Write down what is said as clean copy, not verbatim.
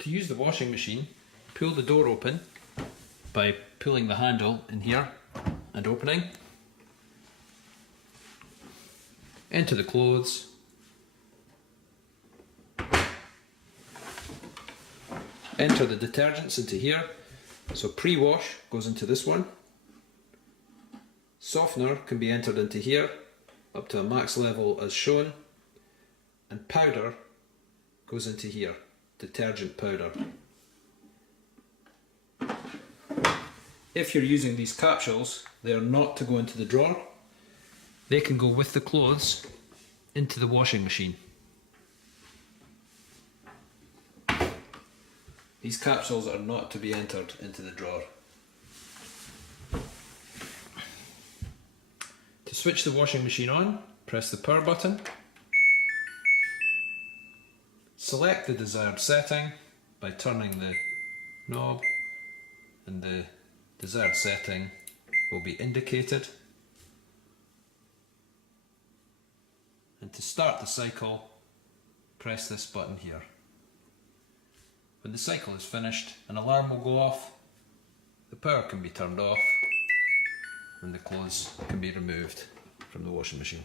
To use the washing machine, pull the door open by pulling the handle in here and opening. Enter the clothes. Enter the detergents into here. So pre-wash goes into this one. Softener can be entered into here up to a max level as shown. And powder goes into here, detergent powder. If you're using these capsules, they are not to go into the drawer. They can go with the clothes into the washing machine. These capsules are not to be entered into the drawer. To switch the washing machine on, press the power button. Select the desired setting by turning the knob, and the desired setting will be indicated. And to start the cycle, press this button here. When the cycle is finished, an alarm will go off, the power can be turned off, and the clothes can be removed from the washing machine.